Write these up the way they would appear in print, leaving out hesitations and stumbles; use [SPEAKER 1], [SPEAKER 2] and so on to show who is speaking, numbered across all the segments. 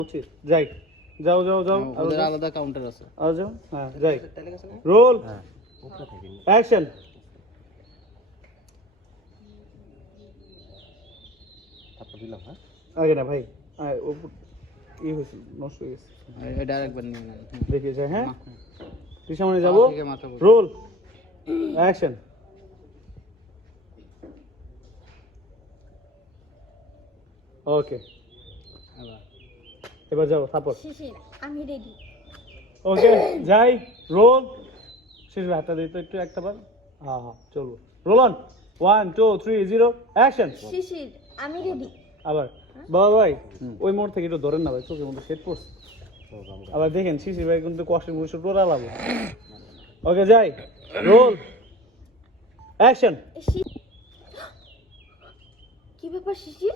[SPEAKER 1] উচিত যাই যাও যাও যাও
[SPEAKER 2] ওদের আলাদা কাউন্টার আছে।
[SPEAKER 1] আর যাও হ্যাঁ যাই রোল অ্যাকশন আগে না ভাই ই হয়েছে নষ্ট হয়ে গেছে
[SPEAKER 2] এটা আরেকবার নিয়ে নেন।
[SPEAKER 1] দেখে যায় হ্যাঁ তুই সামনে
[SPEAKER 2] পা
[SPEAKER 1] যাবো
[SPEAKER 2] থেকে মাথা পর্যন্ত।
[SPEAKER 1] রোল অ্যাকশন ওকে
[SPEAKER 2] আবার।
[SPEAKER 1] এবার যাও তারপর
[SPEAKER 3] শিশির আমি রেডি।
[SPEAKER 1] ওকে যাই রোল শেষ হাতটা দিই তো একটু একটা বার হ্যাঁ হ্যাঁ চলবো রোল অন 1 2 3 0 অ্যাকশন
[SPEAKER 3] শিশির আমি রেডি।
[SPEAKER 1] আবার বাবা ভাই ওই মোড় থেকে একটু ধরেন না ভাই চোখের মধ্যে শেড পড়ছে আবার দেখেন শিশির ভাই কিন্তু কষ্টের মুখে টোরা লাগবে ওকে যাই রোল অ্যাকশন
[SPEAKER 3] কি ব্যাপার শিশির?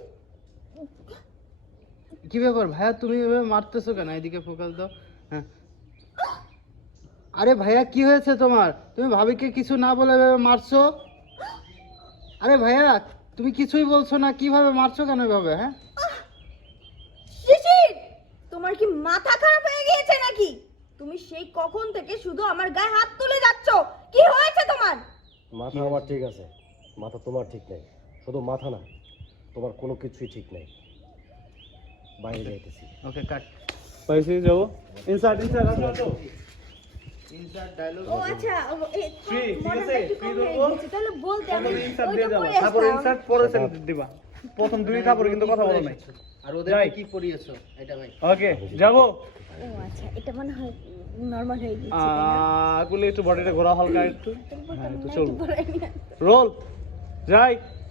[SPEAKER 2] কি ব্যাপার ভাইয়া, তুমি এভাবে মারতেছো কেন? এদিকে ফোকাস দাও। হ্যাঁ, আরে ভাইয়া কি হয়েছে তোমার? তুমি ভাবিকে কিছু না বলে এভাবে মারছো? আরে ভাইয়া তুমি কিছুই বলছো না, কিভাবে মারছো কেন এভাবে? হ্যাঁ
[SPEAKER 3] শিশির তোমার কি মাথা খারাপ হয়ে গিয়েছে নাকি? তুমি সেই কখন থেকে শুধু আমার গায়ে হাত তুলে যাচ্ছ, কি হয়েছে তোমার?
[SPEAKER 4] মাথা আমার ঠিক আছে, মাথা তোমার ঠিক নেই। শুধু মাথা না, তোমার কোনো কিছুই ঠিক নেই। বাইরে যাইতেছি।
[SPEAKER 2] ওকে কাট।
[SPEAKER 1] পাইছি যাবো ইনসার্ট ইনসার্ট আসো আসো
[SPEAKER 2] ইনসার্ট ডায়লগ।
[SPEAKER 3] ও আচ্ছা
[SPEAKER 1] Free, ঠিক
[SPEAKER 3] মনে
[SPEAKER 1] আছে?
[SPEAKER 3] হয় একটু কম
[SPEAKER 1] Free
[SPEAKER 3] হয়ে
[SPEAKER 1] দেবো?
[SPEAKER 3] গেছে, তাহলে বলতে আমি
[SPEAKER 1] প্রথমে ইনসার্ট দিয়ে
[SPEAKER 3] ওইটা
[SPEAKER 1] যাবো
[SPEAKER 3] করে
[SPEAKER 1] তারপর
[SPEAKER 3] আসতাম।
[SPEAKER 1] ইনসার্ট পরে সেন্টেন্স দিবা প্রথম দুই তারপরে কিন্তু কথা বলো নাই
[SPEAKER 2] আর ওদের
[SPEAKER 1] যাই।
[SPEAKER 2] কি পড়িয়েছো এটা ভাই?
[SPEAKER 1] ওকে যাবো
[SPEAKER 3] ও আচ্ছা এটা মনে হয় নরমাল হয়ে গেছে তাই না?
[SPEAKER 1] গুলি একটু বডিটা ঘোরা হালকা একটু
[SPEAKER 3] তারপর
[SPEAKER 1] হ্যাঁ
[SPEAKER 3] তো
[SPEAKER 1] তো
[SPEAKER 3] নাইটি
[SPEAKER 1] চলবো
[SPEAKER 3] পরাই না।
[SPEAKER 1] রোল যাই